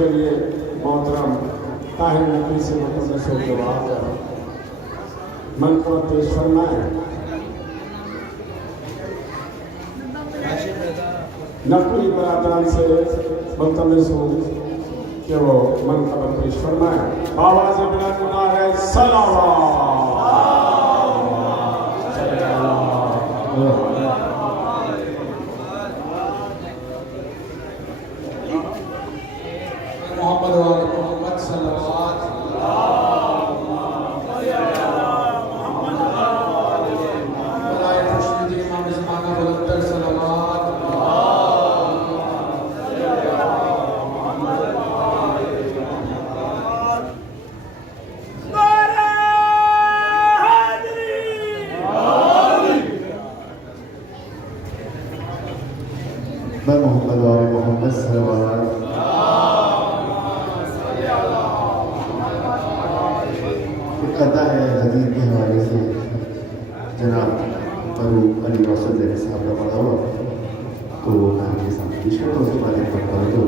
کے لیے محترم طاہر نقوی سے مقدس و جواب منقبت پیش فرمائے. نقوی برادران سے ملتمس ہوں کہ وہ منقبت پیش فرمائے. آواز بلند نعرہ صلوات. محمد و محمد صلوات. برائے خوشنودی امام زمانہ بلندر صلوات. میں محمد و محمد صلوات. قطع ہے حدیث کے حوالے سے جناب فاروق علی واسط زیر صاحب کا پڑھا ہوا تو میں آپ کے سامنے پیش کرتا ہوں. اس کے بعد ایک پڑھتا ہوں تو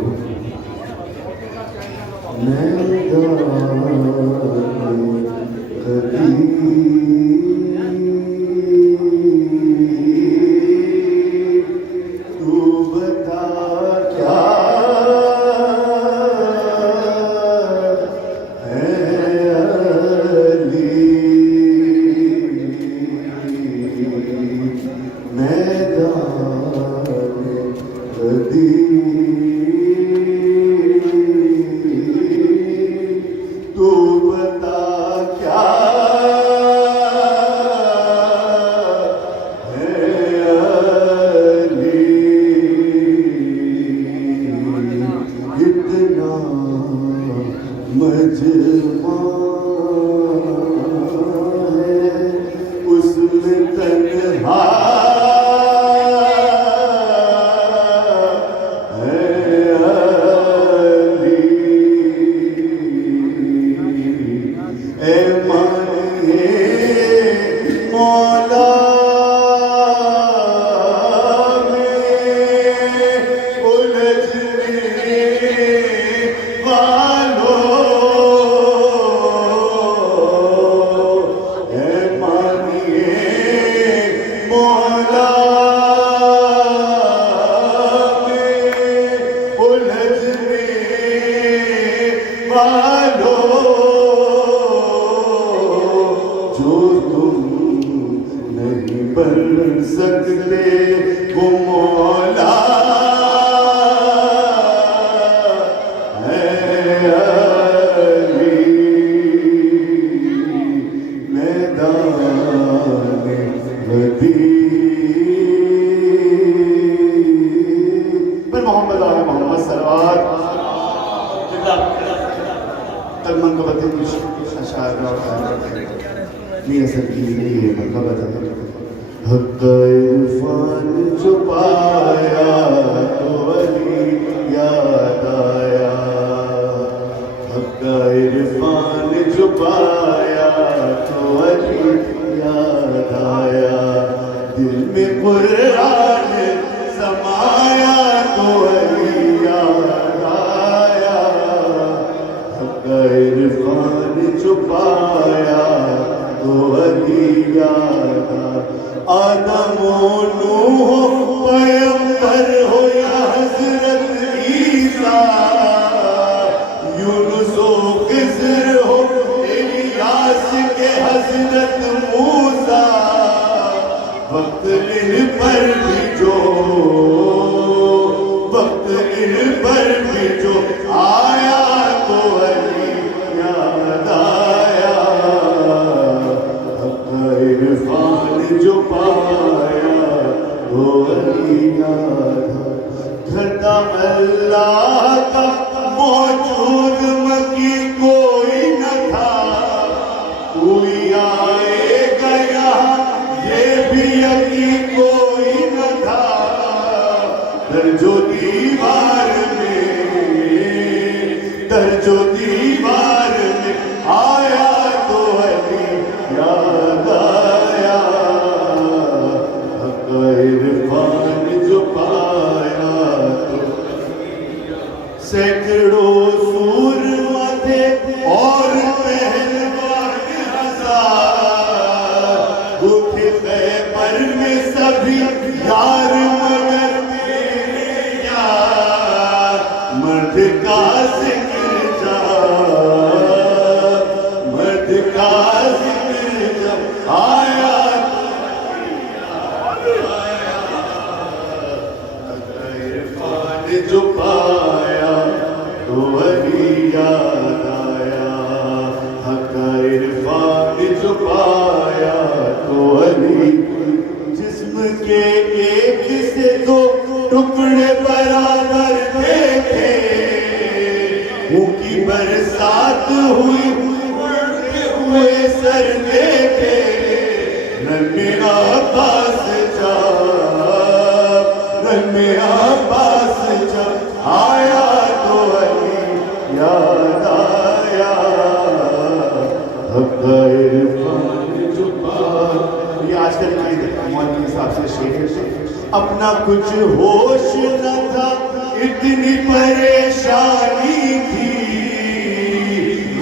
سینکڑوں کا ذکر جا مرد کا ذکر جا آیا عرفان جو پایا تو ولی یاد آیا حق عرفان جو پایا تو ولی جسم کے ایک سے دو ٹکڑے برابر دیکھے ان کی برسات ہوئی اڑتے ہوئے سر دیکھے رنگ عباس جا رنگ عباس جا آیا تو علی یاد آیا حق عرفان جو پایا. یہ آج کل کی موت کے حساب سے شعر ہے. اپنا کچھ ہوش نہ تھا اتنی پریشانی تھی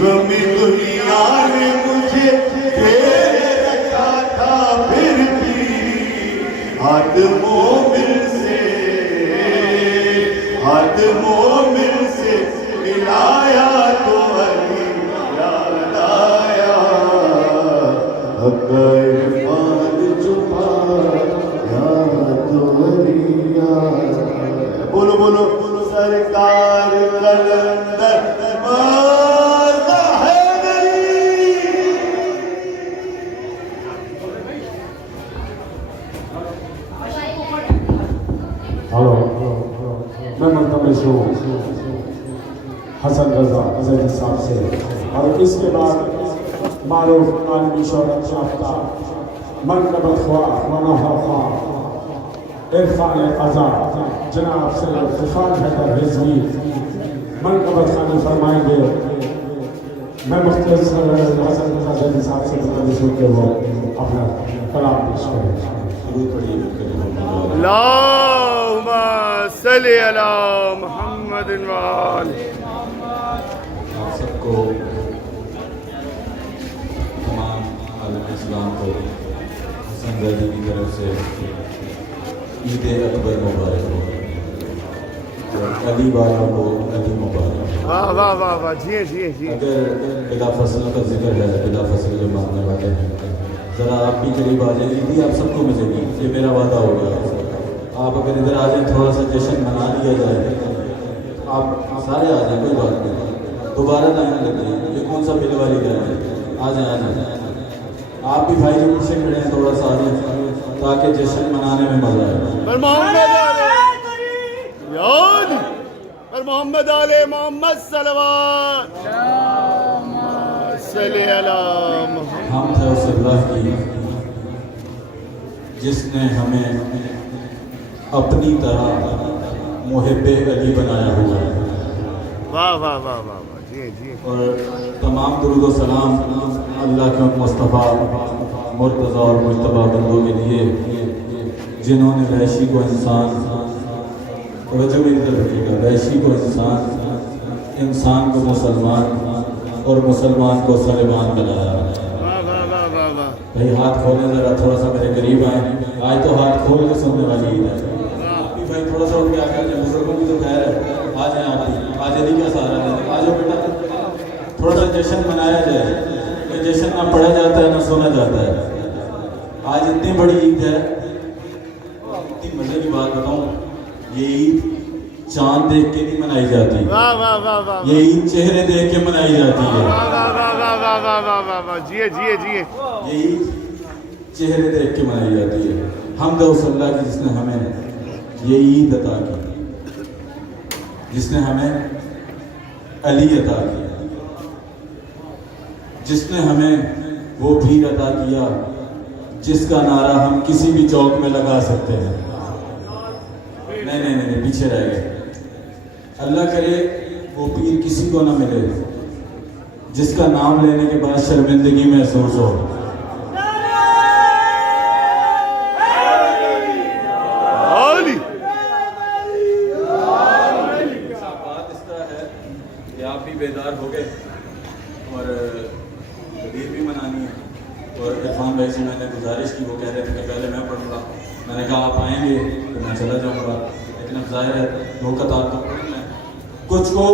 غم دنیا نے مجھے گھیرے رکھا تھا پھر بھی ہاتھ مومن سے ملایا تو علی یاد آیا حق عرفان جو پایا تو علی یاد آیا. بولو بولو سرکار قلندر ماذا حیدری. ہلو میں ملتمس ہوں حسن رضا حضرت صاحب سے اور اس کے بعد معروف عالمی شہرت یافتہ منقبت خواہ ونہا خواہ عرفان قضا جناب سید طوفان حیدر رضوی منقبت خانی فرمائیں گے. میں مختصر حسن رضا حضرت صاحب سے ملتمس ہوں کہ وہ اپنا کلام پیش کریں. اللہم صلی علی محمد وآل. آپ سب کو تمام عالم اسلام کو حسن زیدی کی طرف سے عید اکبر مبارک ہو اور علی والوں کو علی مبارک. واہ واہ واہ واہ. جی جی جی. اگر بلا فصل کا ذکر ہے بلا فصل جو ماننے والے ہیں ذرا آپ بھی قریب آ جائیں. عیدی آپ سب کو ملے گی یہ میرا وعدہ ہو گیا. آپ اگر ادھر آ جائیں تھوڑا سا جشن منا لیا جائے. آپ سارے آ جائیں کوئی بات نہیں. دوبارہ لائن لگ جائیں. یہ کون سا بل والی لائن ہے. آ جائیں آ جائیں. آپ بھی بھائی جو پیچھے کھڑے ہیں تھوڑا سا آ جائیں تاکہ جشن منانے میں مزہ آئے. پر محمد علی یاد پر محمد علی محمد صلوات صلی علی محمد. ہم تھے اس اللہ کی جس نے ہمیں اپنی طرح محب علی بنایا ہوا ہے. واہ واہ واہ واہ واہ. جی جی. اور تمام درود و سلام اللہ کے مصطفیٰ مرتضیٰ اور مجتبیٰ بندوں کے لیے جنہوں نے وحشی کو انسان توجہ میری طرف رکھیے گا وحشی کو انسان کو مسلمان اور مسلمان کو سلیمان بنایا. بھائی ہاتھ کھولیں ذرا تھوڑا سا میرے قریب آئیں. آج تو ہاتھ کھول کے سننے والی عید ہے. آپ بھی بھائی تھوڑا سا اٹھ کے آ کر بزرگوں کی تو خیر ہے. آ جائیں آپ بھی. آج علی کا سہارا دیں. آ جاؤ بیٹا تھوڑا سا جشن منایا جائے. یہ جشن نہ پڑھا جاتا ہے نہ سنا جاتا ہے. آج اتنی بڑی عید ہے. اتنی مزے کی بات بتاؤں یہ عید چاند دیکھ کے نہیں منائی جاتی. واہ واہ واہ واہ. یہ عید چہرے دیکھ کے منائی جاتی ہے. واہ واہ واہ واہ واہ واہ واہ واہ واہ. جی جی جی. یہ عید چہرے دیکھ کے منائی جاتی ہے. حمد اس اللہ کی جس نے ہمیں یہ عید عطا کی جس نے ہمیں علی عطا کیا جس نے ہمیں وہ پیر عطا کیا جس کا نعرہ ہم کسی بھی چوک میں لگا سکتے ہیں. نہیں پیچھے رہ گئے. اللہ کرے وہ پیر کسی کو نہ ملے جس کا نام لینے کے بعد شرمندگی محسوس ہو. بات اس طرح ہے کہ آپ بھی بیدار ہو گئے اور عید بھی منانی ہے. اور عرفان بھائی سے میں نے گزارش کی. وہ کہہ رہے تھے کہ پہلے میں پڑھوں گا. میں نے کہا آپ آئیں گے تو میں چلا جاؤں گا. لیکن اب ظاہر ہے دو قطار تو پڑھ لیں. کچھ کو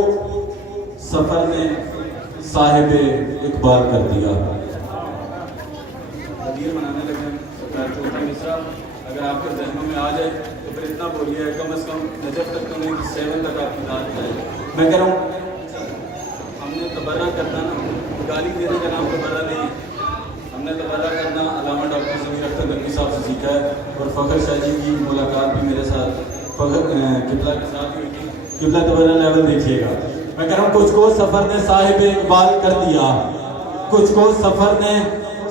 سفر نے صاحب اقبال کر دیا. حدیث منانے لگے سرکار چوتھا مصرع اگر آپ کے ذہنوں میں آ جائے تو پھر اتنا بولیے کم از کم نجف تک تو نہیں 7 تک آپ کی داد جائے. میں کہہ رہا ہوں ہم نے تبرہ کرنا نا، گالی دینے کا نام تبرہ نہیں ہے. ہم نے تبرہ کرنا علامہ ڈاکٹر ضمیر اختر گنگی صاحب سے سیکھا ہے. اور فخر شاہ جی کی ملاقات بھی میرے ساتھ قبلہ کے ساتھ ہوئی تھی. قبلہ تبرہ لیول دیکھیے گا. میں کہہ رہا ہوں کچھ کو سفر نے صاحب اقبال کر دیا، کچھ کو سفر نے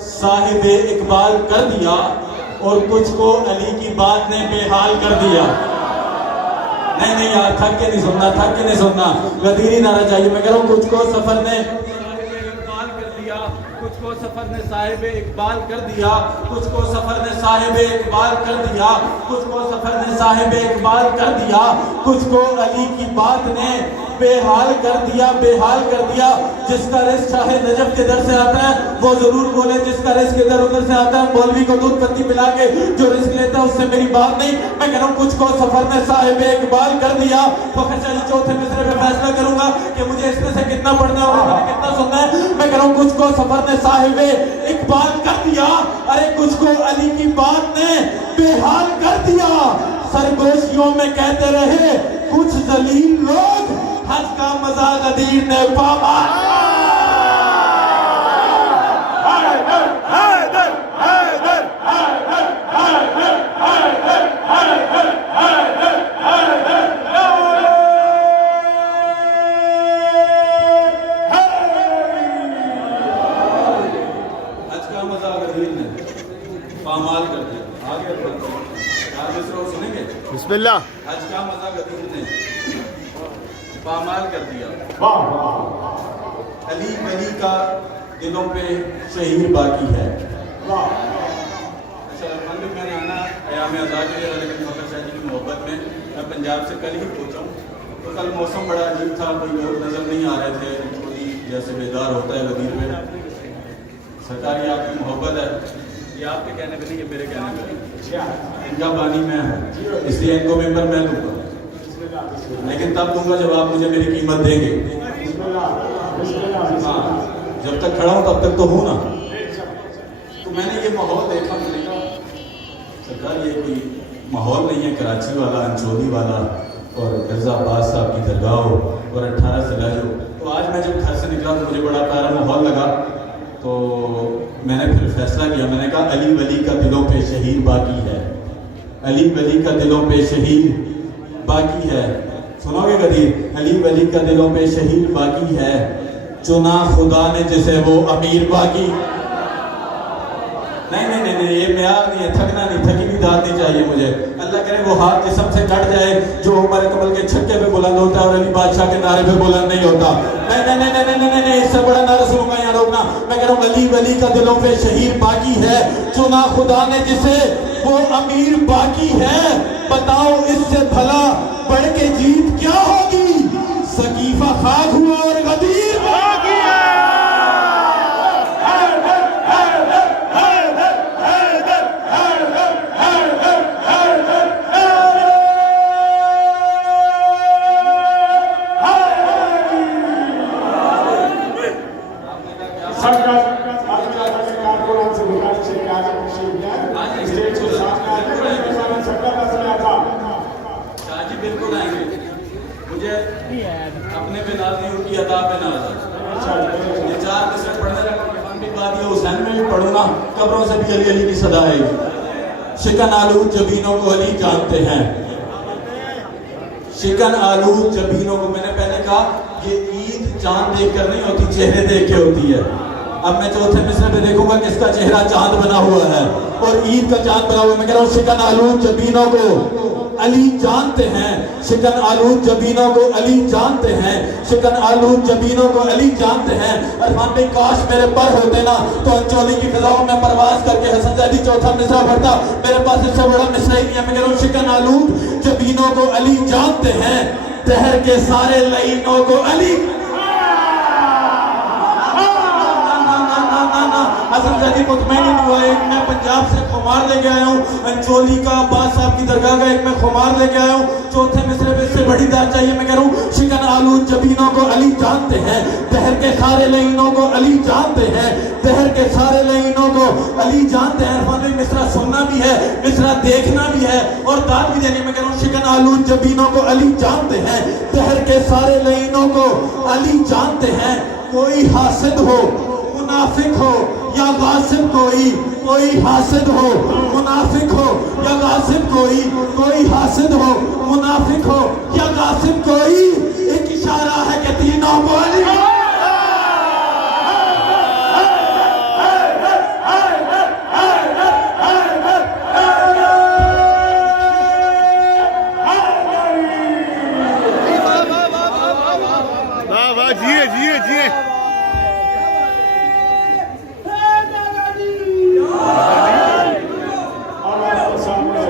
صاحب اقبال کر دیا، اور کچھ کو علی کی بات نے بے حال کر دیا. نہیں یار تھک کے نہیں سننا، تھک کے نہیں سننا، غدیر ہی نعرہ چاہیے. میں کہہ رہا ہوں کچھ کو سفر نے اقبال کر دیا، کچھ کو سفر نے صاحب اقبال کر دیا، کچھ کو سفر نے صاحب اقبال کر دیا، کچھ کو سفر نے صاحب اقبال کر دیا، کچھ کو علی کی بات نے بے حال کر دیا، بے حال کر دیا. جس کا رزق شاہ نجف کے در سے آتا ہے وہ ضرور بولے، جس کا رزق ادھر ادھر سے آتا ہے مولوی کو دودھ پتی پلا کے جو رزق لیتا ہے اس سے میری بات نہیں. میں کہہ رہا ہوں کچھ کو سفر نے صاحب اقبال کر دیا. فخر شاہ جی چوتھے مصرے پہ فیصلہ کروں گا کہ مجھے اس میں سے کتنا پڑھنا ہے اور میں نے کتنا سننا ہے. میں کہہ رہا ہوں کچھ کو سفر نے صاحب اقبال کر دیا، ارے کچھ کو علی کی بات نے بے حال کر دیا. سرگوشیوں میں کہتے رہے کچھ ذلیل لوگ، حج کا مزہ غدیر نے پامال. بسم اللہ. حج کا مزہ غدیر نے پامال کر دیا. علی ولی کا دلوں پہ شہیر باقی ہے. اچھا میں نے آنا ایام ازا کے لیے، لیکن فخر شاہ جی کی محبت میں پنجاب سے کل ہی پہنچا ہوں. تو کل موسم بڑا عجیب تھا، کوئی لوگ نظر نہیں آ رہے تھے، کوئی جیسے بیدار ہوتا ہے غدیر پہ. سرکار یہ آپ کی محبت ہے، یہ آپ کے کہنے پہ نہیں، یہ میرے کہنے پہ. ان کا بانی میں ہوں اس لیے ان کو ممبر میں دوں گا، لیکن تب دوں گا جب آپ مجھے میری قیمت دیں گے. ہاں جب تک کھڑا ہوں تب تک تو ہوں نا. تو میں نے یہ ماحول دیکھا، میں نے کہا سرکار یہ کوئی ماحول نہیں ہے کراچی والا، انچولی والا اور مرزا عباس صاحب کی درگاہ ہو اور 18 ضلع ہو. تو آج میں جب گھر سے نکلا تو مجھے بڑا پیارا ماحول لگا. تو میں نے پھر فیصلہ کیا، میں نے کہا علی ولی کا دلوں پہ شہیر باقی ہے، علی ولی کا دلوں پہ شہیر باقی ہے. سنو گے غدیر؟ علی ولی کا دلوں پہ شہیر باقی ہے، چنا خدا نے جسے وہ امیر باقی. نہیں یہ معیار نہیں ہے، تھکنا نہیں، تھکی بھی داد نہیں چاہیے مجھے. اللہ کرے وہ ہاتھ جسم سے کٹ جائے جو عمر کمل کے چھکے پہ بلند ہوتا ہے اور علی بادشاہ کے نعرے پہ بلند نہیں ہوتا. نہیں اس سے بڑا نعرہ سنوں گا یہاں روکنا. میں کہہ رہا ہوں علی ولی کا دلوں پہ شہیر باقی ہے، چنا خدا نے جسے وہ امیر باقی ہے. بتاؤ اس سے بھلا بڑھ کے جیت کیا ہوگی؟ سقیفہ خاک ہوا اور غدیر باقی ہے. اپنے پہ ناز نہیں، ان کی عطا پہ ناز ہے. یہ 4 مصرے پڑھنے لگا، ہم بھی بادی حسین میں بھی پڑھوں گا، قبروں سے بھی علی علی کی صدا ہے. شکن آلود جبینوں کو علی جانتے ہیں، شکن آلود جبینوں کو. میں نے پہلے کہا یہ عید چاند دیکھ کر نہیں ہوتی، چہرے دیکھ کے ہوتی ہے. اب میں چوتھے مصرے پہ دیکھوں گا کس کا چہرہ چاند بنا ہوا ہے اور عید کا چاند بنا ہوا ہے. میں کہہ رہا ہوں شکن آلود جبینوں کو علی جانتے ہیں، شکن آلود جبینوں کو علی جانتے ہیں، شکن آلود جبینوں کو علی جانتے ہیں. عرفان بھائی کاش میرے پر ہوتے نا تو انچولی کی فضاؤں میں پرواز کر کے حسن زیدی چوتھا مصرع پڑھتا. میرے پاس اس سے بڑا مصرع ہی نہیں ہے. میں کہہ رہا ہوں شکن آلود جبینوں کو علی جانتے ہیں، دہر کے سارے لعینوں کو علی. حسن زیدی مطمئن نہیں ہوا ہے، میں پنجاب سے خمار لے کے آیا ہوں, انچولی کا عباس صاحب کی درگاہ کا ایک میں خمار لے کے آیا ہوں. چوتھے مصرے میں اس سے بڑی داد چاہیے, میں کہہ رہا ہوں شکن آلو جبینوں کو علی جانتے ہیں, دہر کے سارے لعینوں کو علی جانتے ہیں, دہر کے سارے لعینوں کو علی جانتے ہیں. عرفان بھائی مصرع سننا بھی ہے, مصرع دیکھنا بھی ہے اور داد بھی دینی. میں کہہ رہا ہوں شکن آلو جبینوں کو علی جانتے ہیں, دہر کے سارے لعینوں کو علی جانتے ہیں. کوئی حاسد ہو منافق ہو یا غاصب, کوئی حاسد ہو منافق ہو یا غاصب, کوئی حاسد ہو منافق ہو یا غاصب, کوئی ایک اشارہ ہے کہ تینوں کو علی. واہ واہ, جیے جیے جیے. اور آپ کے سامنے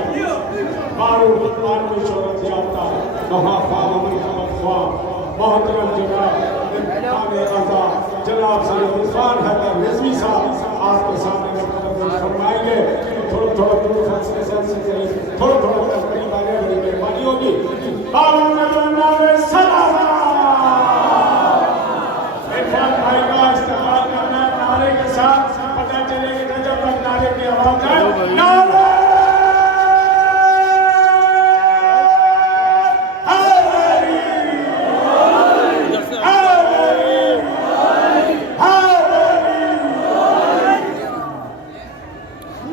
معروف عالمی شہرت یافتہ محترم جناب امام اعظم جناب سید عرفان حیدر رضوی صاحب آپ کے سامنے مقدم فرمائیں گے. تھوڑا تھوڑا دور فاصلے سے تھوڑا تھوڑا قریب آنے والی مہربانی ہوگی. بالا نام سلام عرفان بھائی کا استقبال کرنا ہے نعرے کے ساتھ. پتہ چلے کہ جب تک نعرے کی آواز آئے نعرے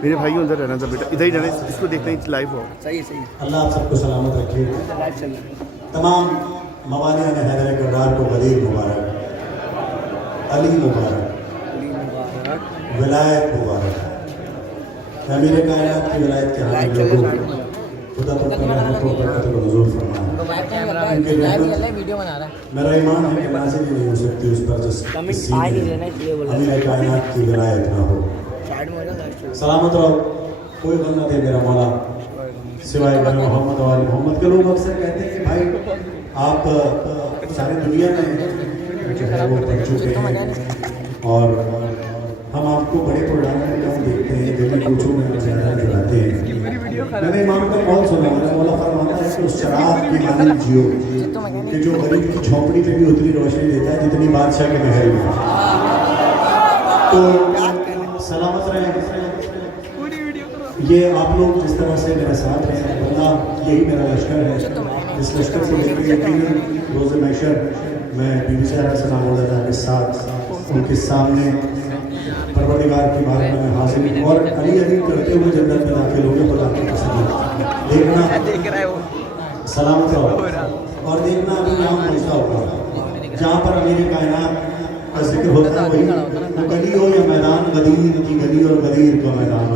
میرے بھائیوں ادھر رہنا تھا بیٹا, ادھر ہی رہنا, اس کو دیکھنا ہی لائیو ہو. اللہ آپ سب کو سلامت رکھے. تمام موالین حیدر کرار کو غدیر مبارک, علی مبارک, ولایت مبارک. امیر کائنات کی ولایت کے حامل لوگوں خدا اپنی رحمت و برکت کو نزول فرمائے. میرا ایمان ہے کہ نازل ہی نہیں ہو سکتی اس پر جس کسی امیر کائنات کی ولایت نہ ہو. سلامت رہو, کوئی غم نہ دے میرا مولا سوائے میرے محمد و آل محمد کے. لوگ اکثر کہتے ہیں کہ بھائی آپ ساری دنیا میں جو ہے وہ پڑھ چکے ہیں اور ہم آپ کو بڑے پروگرام میں کم دیکھتے ہیں, دلی کوچوں میں زیادہ جلاتے ہیں. میں نے امام کا بہت سنا, مولا فرماتا ہے کہ اس چراغ کی مانند جیو کہ جو غریب کی جھونپڑی میں بھی اتنی روشنی دیتا ہے جتنی بادشاہ کے محل میں. تو سلامت رہیں. یہ آپ لوگ جس طرح سے میرے ساتھ ہیں, اللہ یہی میرا لشکر ہے. اس لشکر کو لے کے یقیناً روز محشر میں بی بی زہرا سلام اللہ کے ساتھ ان کے سامنے پروردگار کی بارگاہ میں حاضر ہوں اور علی علی کرتے ہوئے جنت میں داخل ہوں گے. خدا کی قسم دیکھنا سلامت رہو اور دیکھنا ابھی یہاں پہنچا ہوگا جہاں پر امیر کائنات کا ذکر ہوتا ہے, وہی وہ گلی ہو یا میدان, غدیر کی گلی اور غدیر کا میدان ہو.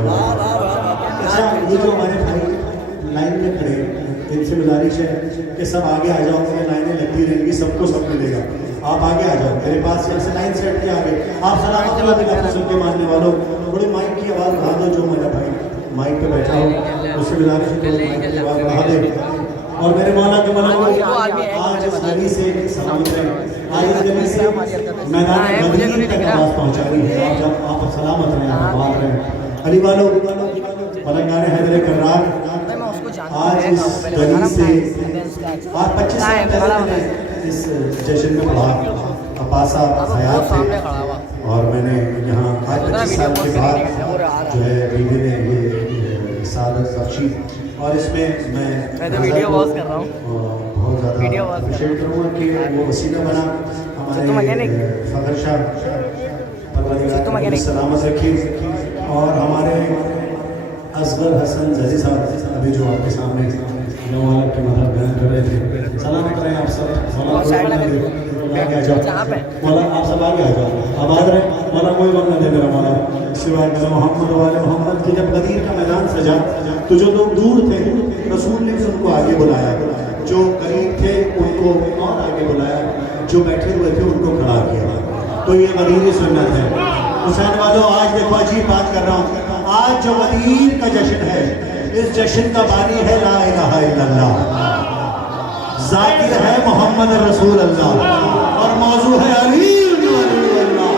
اچھا, یہ جو ہمارے بھائی لائن میں کھڑے ان سے گزارش ہے کہ سب آگے آ جاؤ, یہ لائنیں لگتی رہیں گی, سب کو سب ملے گا. آپ آگے آ جاؤ, میرے پاس یہاں سے لائن سیٹ کے آگے. آپ سلامت اللہ کے لفظ سن کے ماننے والوں تھوڑی مائک کی آواز بڑھا دو. جو میرا بھائی مائک پہ بیٹھا ہو اس سے گزارش ہے کہ مائک کی آواز بڑھا دے. اور میرے مولا کے مولا آج اس گلی سے سلامت رہیں, آج اس گلی سے میدان غدیر تک آواز پہنچانی ہے. آپ سلامت رہیں, آپ بات رہیں. علی والوں ملنگان حیدر کرار آج اس گلی سے آج 25 سال پہلے میں نے اس جشن میں پڑھا. عباسہ حیات تھے اور میں نے یہاں آج 25 سال کے بعد جو ہے بیوی نے یہ سعادت بخشی اور اس میں میں بہت زیادہ اپریشیٹ کروں گا کہ وہ وسیلہ بنا ہمارے فخر شاہ پروردگار سلامت رکھی اور ہمارے اصغر حسن زیزی صاحب ابھی جو آپ کے سامنے نوالہ کے مذہب بیان کر رہے تھے. سلامت رہیں آپ سب. مولا آگے آ جاؤ, مولا آپ سب آگے آ جاؤ, آباد رہیں. مولا کوئی غم نہ دے میرا مولا سوائے میرا محمد والے محمد کی. جب غدیر کا میدان سجا تو جو لوگ دور تھے رسول نے ان کو آگے بلایا, جو قریب تھے ان کو اور آگے بلایا, جو بیٹھے ہوئے تھے ان کو کھڑا کیا. تو یہ غدیر سنت ہے. حسین والوں آج دیکھو عجیب بات کر رہا ہوں, آج جو غدیر کا جشن ہے اس جشن کا بانی ہے لا الہ الا اللہ, ذاکر ہے محمد رسول اللہ اور موضوع ہے علی ولی اللہ.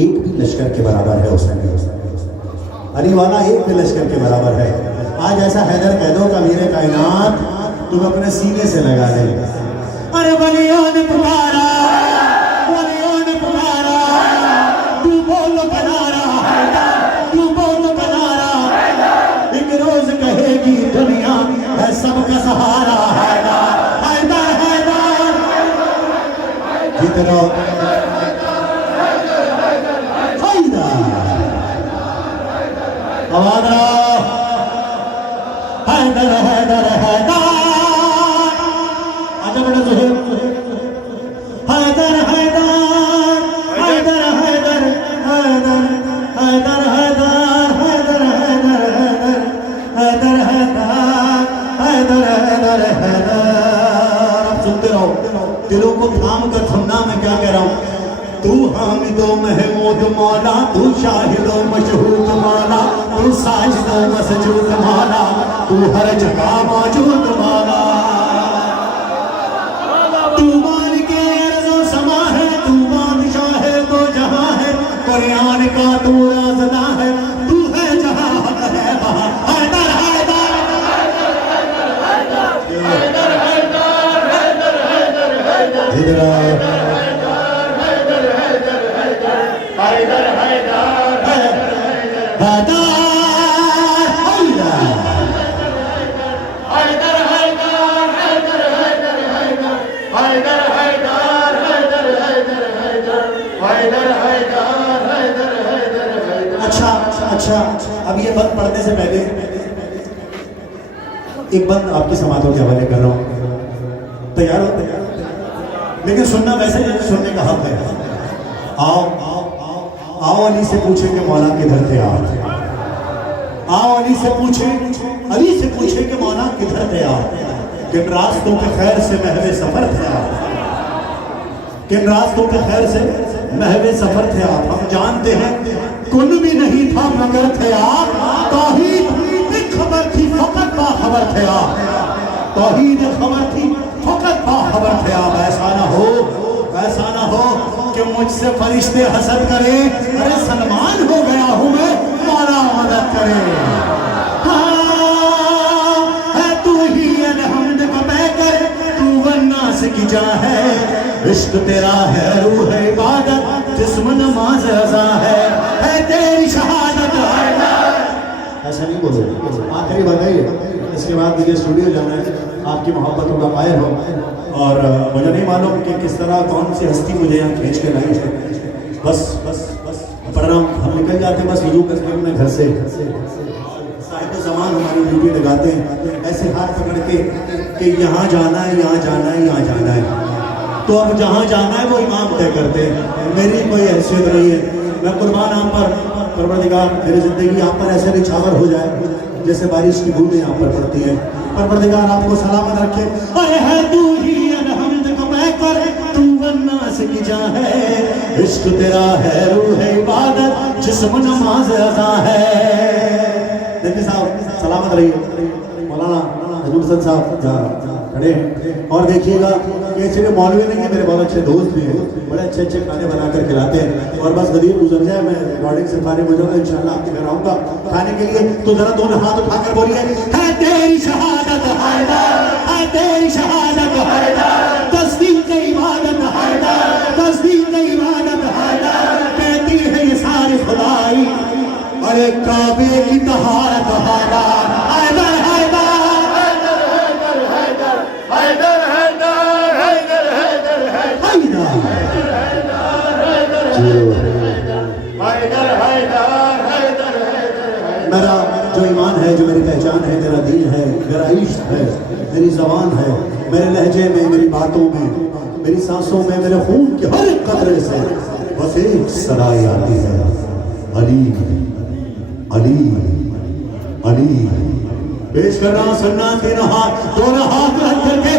ایک بھی لشکر کے برابر ہے حسین علی والا ایک بھی لشکر کے برابر ہے. آج ایسا حیدر کہہ دو کہ امیر کائنات تم اپنے سینے سے لگا لے. ارے ولیوں نے پکارا تو بولو کنارا تو بولو کنارا. ایک روز کہے گی دنیا ہے سب کا سہارا. حیدر حیدر حیدر جیت رہو آواز رہا حیدر حیدر حیدر. آجا بیٹا زہیر حیدر حیدر حیدر حیدر حیدر حیدر حیدر حیدر حیدر حیدر حیدر حیدر. اب سنتے رہو دلوں کو تھام کر سننا میں کیا کہہ رہا ہوں. تو حامد و محمود مولا تو شاہد و مشہود مولا تو ساجد و مسجود مولا تو ہر جگہ موجود مولا. تو مالک ارض و سما ہے تو بادشاہ ہے تو جہاں ہے قرآن کا تو رازدہ ہے تو ہے جہاں حق ہے وہاں. حیدر حیدر حیدر اچھا اب یہ بند پڑھنے سے پہلے ایک بند آپ کی سماعتوں کے حوالے کر رہا ہوں. تیار ہو لیکن سننا ویسے سننے کا حق ہے. آؤ آؤ علی سے پوچھیں کہ مولا کدھر تھے آپ. آؤ علی سے پوچھیں کہ مولا کدھر تھے آپ. کن راستوں پہ خیر سے محو سفر تھے آپ. کن راستوں پہ خیر سے محو سفر تھے آپ. ہم جانتے ہیں کن بھی نہیں تھا مگر تھے آپ. توحید ایک خبر تھی فقط باخبر تھے آپ. توحید خبر تھی فقط باخبر تھے آپ. ایسا نہ ہو کہ مجھ سے فرشتے حسد کرے. ارے سلمان ہو گیا ہوں میں مولا مدد کرے. ہے تو ہی الحمد کا پیکر تو والناس کی جاں ہے. عشق تیرا ہے روح عبادت جسم نماز رضا ہے تیری شہادت. ایسا نہیں بولو آخری بات ہے. اس کے بعد مجھے اسٹوڈیو جانا ہے. آپ کی محبتوں کا قائل ہو اور مجھے نہیں معلوم کہ کس طرح کون سی ہستی مجھے یہاں کھینچ کے لائی ہے. بس پڑھ رہا ہوں. ہم نکل جاتے ہیں بس وضو کر کے اپنے گھر سے. صاحب زمان ہماری ڈیوٹی لگاتے ہیں ایسے ہاتھ پکڑ کے کہ یہاں جانا ہے یہاں جانا ہے یہاں جانا ہے. تو اب جہاں جانا ہے وہ امام طے کرتے ہیں. میری کوئی حیثیت نہیں ہے. میں قربان آپ پر پروردگار میری زندگی آپ پر ایسے نچھاور ہو جائے جیسے بارش کی بوندیں یہاں پر پڑتی ہیں. پروردگار آپ کو سلامت رکھے. اے ہے تو ہی الحمد کا پیکر تو والناس کی جاں ہے. عشق تیرا ہے روح عبادت جسم نماز رضا ہے. دیکھیں صاحب سلامت رہیے. مولانا حضور حسن صاحب کھڑے ہیں اور دیکھیے گا کہ صرف مولوی نہیں ہیں میرے بہت اچھے دوست بھی ہیں. بڑے اچھے کھانے بنا کر کھلاتے ہیں. اور بس غدیر گزر جائے میں ریکارڈنگ سے فارغ ہو جاؤں گا انشاءاللہ آپ کے گھر آؤں گا کھانے کے لیے. تو ذرا دونوں ہاتھ اٹھا کر بولیے ہے تیری شہادت حیدر ہے تیری شہادت حیدر. تصدیق عبادت حیدر تصدیق عبادت حیدر. کہتی ہے یہ ساری خدائی ارے کعبے کی طہارت حیدر. حیدر حیدر میرا جو ایمان ہے جو میری پہچان ہے میرا دین ہے میرا عشق ہے میری زبان ہے میرے لہجے میں میری باتوں میں میری سانسوں میں میرے خون کے ہر ایک قطرے سے بس ایک صدائی آتی ہے علی علی علی. پیش کرنا سننا تین ہاتھ دونوں ہاتھ رکھ کر کے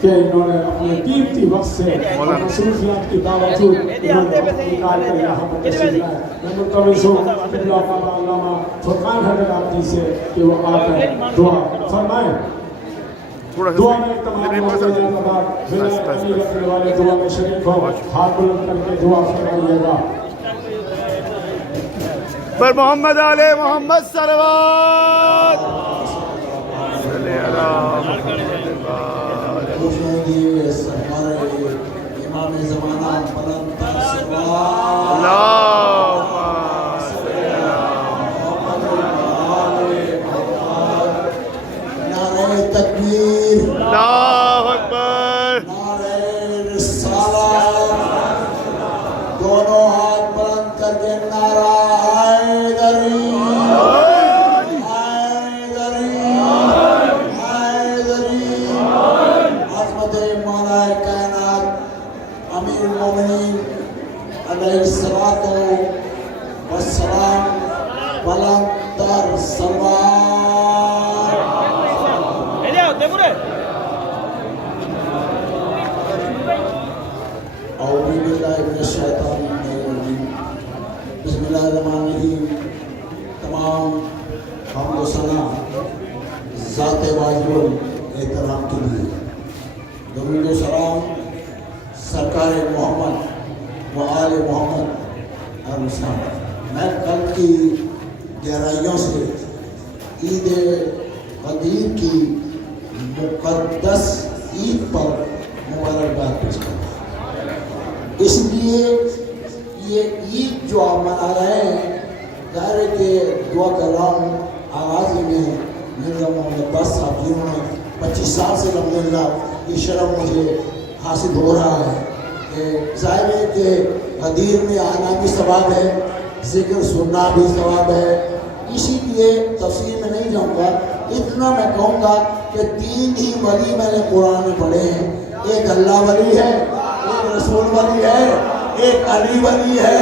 کہ انہوں نے اپنے قیمتی وقت سے مصروفیات کے باوجود نکال کر یہاں پر تشریف لائے۔ میں ملتمس ہوں قبلہ بابا علامہ فرقان حیدر آبادی سے کہ وہ آ کر دعا فرمائیں۔ دعا میں تمام موجودین کے بعد بلا علی رکھنے والے دعا میں شریک ہو، ہاتھ بلند کر کے دعا فرمائیے گا۔ پر محمد علی محمد صلوات صلی اللہ سرکار امام زمانہ بلند تر سلوات نعرہ تکبیر، اللہ اکبر، نعرہ رسالت، دونوں ہاتھ بلند کر کے نعرہ حیدری حیدری حیدری۔ عظمت مولا کائنات امیر المومنین علیہ الصلوۃ والسلام بلند تر سلوات۔ اعوذ باللہ من الشیطان الرجیم، بسم اللہ الرحمن الرحیم۔ تمام حمد و ثنا ذات واجب الاحترام کے لیے، درود و سلام سرکار محمد و آل محمد علیہ السلام۔ میں کل کی گہرائیوں سے عید غدیر کی مقدس عید پر مبارکباد پیش کرتا ہوں۔ اس لیے یہ عید جو آپ منا رہے ہیں، ظاہر ہے کہ دعا کر رہا ہوں آغاز میں مرزا محمد عباس صاحب جنہوں نے 25 سال سے الحمدللہ یہ شرف مجھے حاصل ہو رہا ہے کہ ظاہر ہے کہ غدیر میں آنا بھی ثواب ہے، ذکر سننا بھی ثواب ہے۔ اسی لیے تفصیل میں نہیں جاؤں گا، اتنا میں کہوں گا کہ 3 ہی ولی میں نے قرآن میں پڑھے ہیں۔ ایک اللہ ولی ہے، ایک رسول ولی ہے، ایک علی ولی ہے۔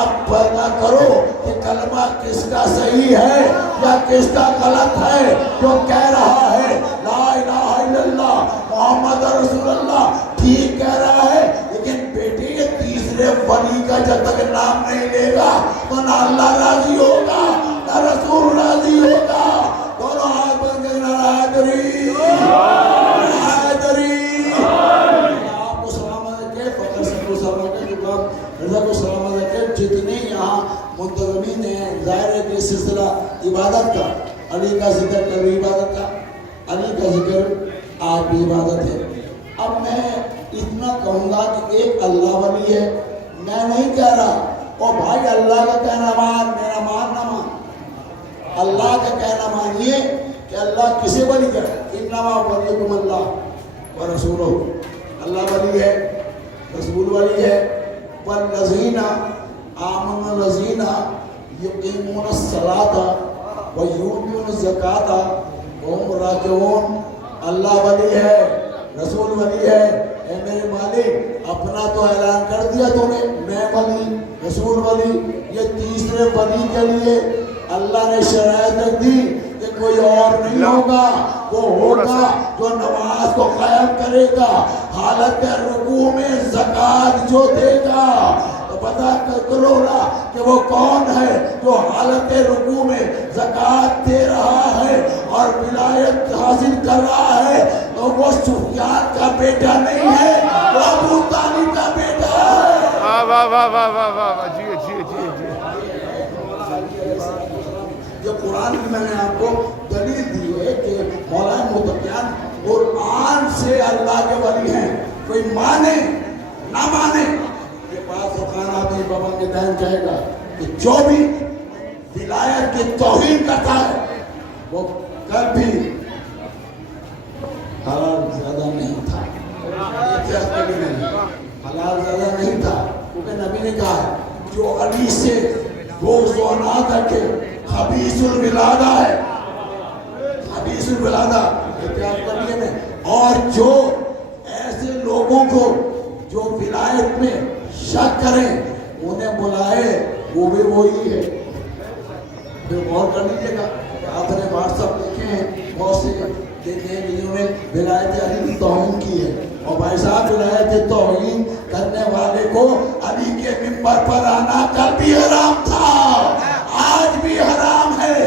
اب پتہ کرو کہ کلمہ کس کا صحیح ہے یا کس کا غلط ہے۔ جو کہہ رہا ہے لا الہ الا اللہ محمد رسول اللہ ٹھیک کہہ رہا ہے، لیکن بیٹی یہ تیسرے ولی کا جب تک نام نہیں لے گا تو نہ اللہ راضی ہوگا نہ رسول راضی ہوگا۔ دونوں ہاتھ بن کے نعرہ حیدری حیدری۔ آپ کو سلامت رکھے، فقر سب کو سلامت رکھے، رضا کو سلامت رکھے۔ جتنے یہاں منتظمین ہیں، ظاہر ہے کہ سلسلہ عبادت کا، علی کا ذکر کل بھی عبادت کا، علی کا ذکر آج بھی عبادت ہے۔ اب میں اتنا کہوں گا کہ ایک اللہ ولی ہے، میں نہیں کہہ رہا اور بھائی اللہ کا کہنا مان، میرا مان نہ مان۔ اللہ کا کہنا مانیے کہ اللہ کسے ولی کہہ، انما ولیکم اللہ ورسولہ۔ اللہ ولی ہے، رسول ولی ہے۔ والذین آمنوا الذین یقیمون الصلاۃ ویؤتون الزکاۃ وهم راکعون۔ اللہ ولی ہے، رسول ولی ہے۔ اے میرے مالک، اپنا تو اعلان کر دیا تو نے، میں ولی، رسول ولی۔ یہ تیسرے ولی کے لیے اللہ نے شرائط رکھ دی کہ کوئی اور نہیں ہوگا، وہ ہوگا جو نماز کو قائم کرے گا، حالت رکوع میں زکوٰۃ جو دے گا۔ تو پتہ کرو نا کہ وہ کون ہے جو حالت رکوع میں زکوٰۃ دے رہا ہے اور ولایت حاصل کر رہا ہے۔ تو وہ سفیان کا بیٹا نہیں ہے، وہ ابو طالب کا بیٹا ہے۔ واہ واہ واہ واہ واہ واہ، جی جی جی جی۔ جو قرآن کی میں نے آپ کو دلیل دی ہے کہ مولا متقیان قرآن سے اللہ کے ولی ہیں۔ کوئی مانے نہ مانے، یہ بات فرقان آدمی بابا کے دین کہے گا کہ جو بھی ولایت کی توہین کرتا ہے وہ کل بھی حلال زیادہ نہیں تھا، حلال زیادہ نہیں تھا، کیونکہ نبی نے کہا ہے جو علی سے بغض و عناد رکھے خبیث الولادہ ہے، خبیث الولادہ۔ احتیاط کر لیے میں. اور جو ایسے لوگوں کو جو ولایت میں شک کریں انہیں بلائے وہ بھی وہی ہے. پھر غور کر لیجیے گا. آپ نے واٹس ایپ دیکھے ہیں بہت سے دیکھے ہیں جنہوں نے ولایت علی کی توہین کی ہے. اور بھائی صاحب ولایت توہین کرنے والے کو علی کے منبر پر آنا کل بھی حرام تھا, آج بھی حرام ہے,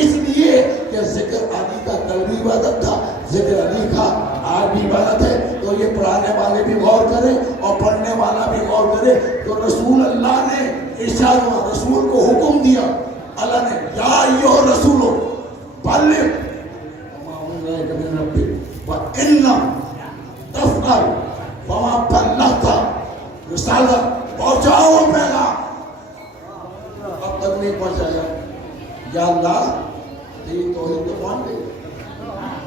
اس لیے کہ ذکر علی کا کل بھی عبادت تھا, ذکر علی کا آج بھی عبادت ہے. تو یہ پڑھانے والے بھی غور کریں اور پڑھنے والا بھی غور کرے. تو رسول اللہ نے ارشاد ہوا, رسول کو حکم دیا اللہ نے, یا ایھا الرسول بلغ ما انزل الیک من ربک وان لم تفعل فما بلغت رسالۃ, پہنچاؤ پیغام. اب تک نہیں پہنچایا, یا اللہ تیری توحید تو پہنچ گئی,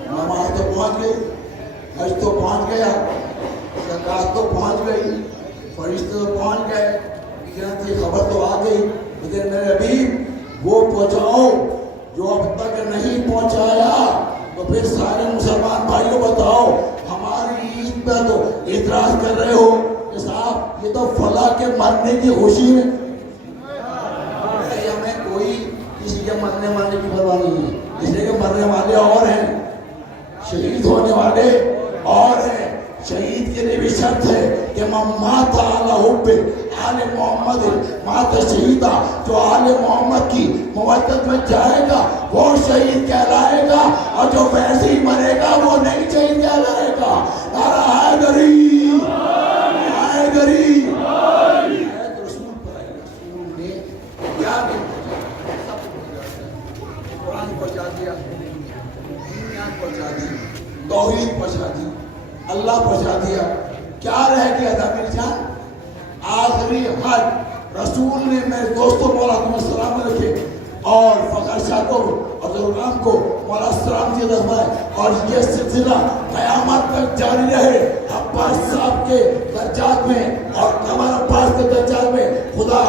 نماز تو پہنچ گئی, حج تو پہنچ گیا, زکات تو پہنچ گئی, فرشتے تو پہنچ گئے, جنت کی خبر تو آ گئی, لیکن میرے حبیب وہ پہنچاؤ جو اب تک نہیں پہنچایا. تو پھر سارے مسلمان بھائیوں بتاؤ, ہماری عید پہ تو اعتراض کر رہے ہو کہ صاحب یہ تو فلاں کے مرنے کی خوشی میں, ہمیں کوئی کسی کے مرنے والے کی پرواہ نہیں ہے, اس لیے کہ مرنے والے اور ہیں, شہید ہونے والے اور ہیں. شہید کے لیے بھی شرط ہے کہ من مات علی حب آل محمد مات شہیدا, جو آل محمد کی مودت میں جائے گا وہ شہید کہلائے گا, اور جو ویسے ہی مرے گا وہ نہیں شہید کہلائے گا. نعرہ حیدری, حیدری. رسول پر آئے, رسول نے کیا قرآن پہنچا دیا, ایمان پہنچا دی, توحید پہنچا دی, اللہ پہنچا دیا. کیا رہ گیا تھا میری جان؟ آخری حج رسول نے, میرے دوستوں مولا تمہیں سلام رکھے, اور فخر شاہ کو عبد الرحمان کو مولا سلام کی دفعہ, اور یہ سلسلہ قیامت تک جاری رہے. عباس صاحب کے درجات میں اور قمر عباس کے درجات میں خدا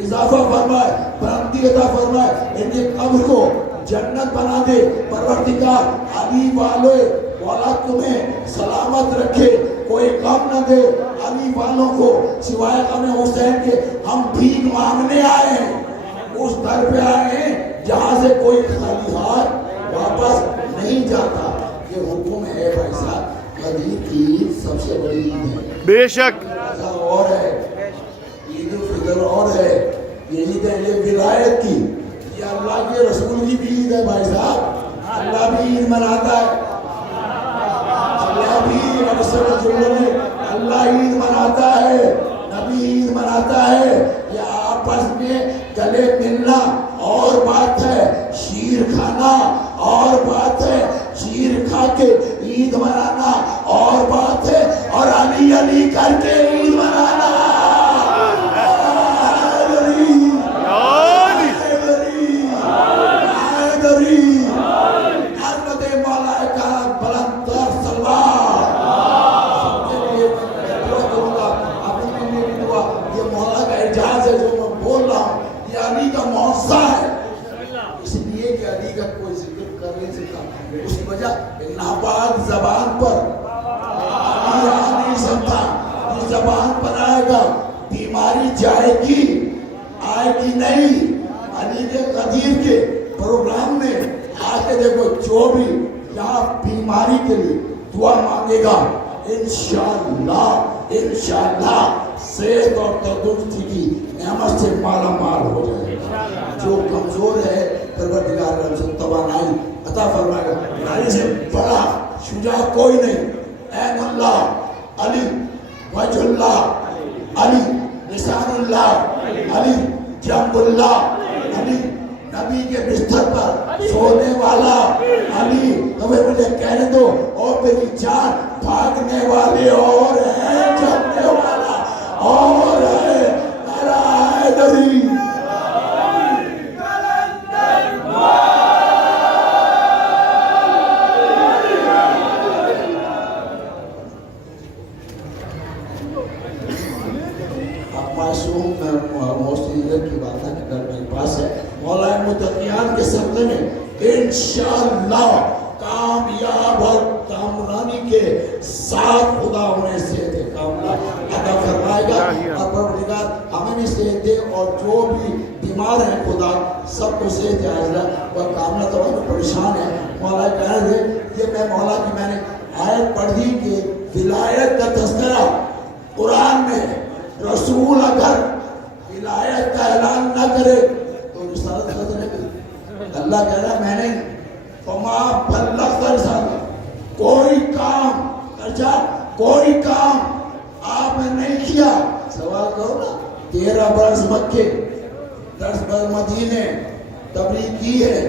اضافہ فرمائے, بلندی عطا فرمائے, ان کی قبر کو جنت بنا دے. پروردگار علی والے والا تمہیں سلامت رکھے, کوئی غم نہ دے علی والوں کو سوائے غم حسین کے. ہم بھیک مانگنے آئے ہیں, اس در پہ آئے ہیں جہاں سے کوئی خالی ہاتھ واپس نہیں جاتا. یہ حکم ہے بھائی صاحب. عید کی عید سب سے بڑی عید ہے, بے شک, اور ہے عید الفطر اور ہے, یہ عید ہے یہ ولایت کی, یہ اللہ کے رسول کی بھی عید ہے بھائی صاحب. اللہ بھی عید مناتا ہے, اللہ بھی اللہ عید مناتا ہے, نبی عید مناتا ہے. یہ آپس میں گلے ملنا اور بات ہے, شیر کھانا اور بات ہے, شیر کھا کے عید منانا اور بات ہے, اور علی علی کر کے عید منانا. ناپاک زبان پر زبان پر آئے گا, بیماری جائے گی, آئے گی نہیں. علی کے قدیر کے پروگرام میں آ کے دیکھو, جو بھی یہاں بیماری کے لیے دعا مانگے گا انشاءاللہ صحت اور تندرستی کی نعمت سے مالا مال ہو جائے گا. جو کمزور ہے پروردگار رحم سے توانائی عطا فرمائے گا. علی سے بڑا شجاع کوئی نہیں. عین اللہ علی, وجہ اللہ علی, لسان اللہ علی, جنب اللہ علی, نبی کے بستر پر سونے والا علی. تمہیں مجھے کہنے دو, اور میری جان بھاگنے والے اور ہیں, جھگڑنے والا اور ہے. نعرہ حیدری. مولا متقیان کے صدقے میں انشاءاللہ کامیاب کے ساتھ خدا انہیں صحت کاملہ عطا فرمائے گا اور پروردگار ہمیں بھی صحت دے اور جو بھی بیمار ہیں خدا سب کو صحت عاجلہ اور کاملہ تو پریشان ہے مولا کہہ دے یہ میں مولا کی میں نے آیت پڑھ دی کہ ولایت کا تذکرہ قرآن میں رسول اگر ولایت کا اعلان نہ کرے تو رسالت ختم ہے. اللہ کہہ رہا ہے میں نے فما بلغت رسالہ کوئی کام اچھا کوئی کام آپ نے نہیں کیا. سوال کرو نا 13 برس مکے 10 برس مدینے تبلیغ کی ہے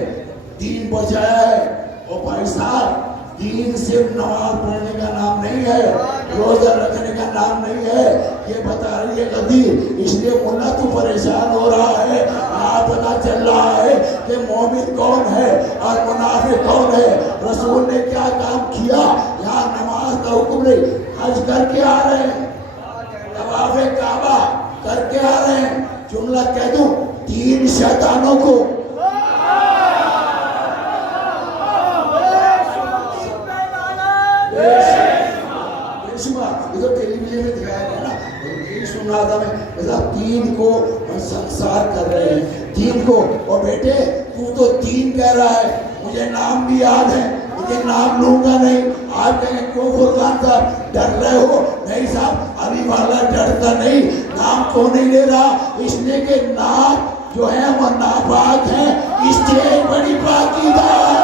دین پہنچایا ہے. اور بھائی صاحب دین صرف نماز پڑھنے کا نام نہیں ہے روزہ رکھنے کا نام نہیں ہے یہ بتا رہی ہے قدیر. اس لیے ملا تو پریشان ہو رہا ہے یہاں پتا چل رہا ہے کہ مومن کون ہے اور منافق کون ہے. رسول نے کیا کام کیا یہاں نماز کا حکم نہیں حج کر کے آ رہے ہیں طواف کعبہ کر کے آ رہے ہیں. جملہ کہہ دوں 3 شیطانوں کو ٹیلیویژن میں دکھایا گیا نا یہی سن رہا تھا میں دین کو سنسار کر رہے ہیں دین کو. اور بیٹے تو دین کہہ رہا ہے مجھے نام بھی یاد ہے مجھے نام لوں گا نہیں. آپ کہیں کیوں فرقان صاحب ڈر رہے ہو؟ نہیں صاحب ابھی والا ڈرتا نہیں. نام کو نہیں لے رہا اس لیے کہ نام جو ہے وہ ناپاک ہے. اسٹیج بڑی پاکیزہ ہے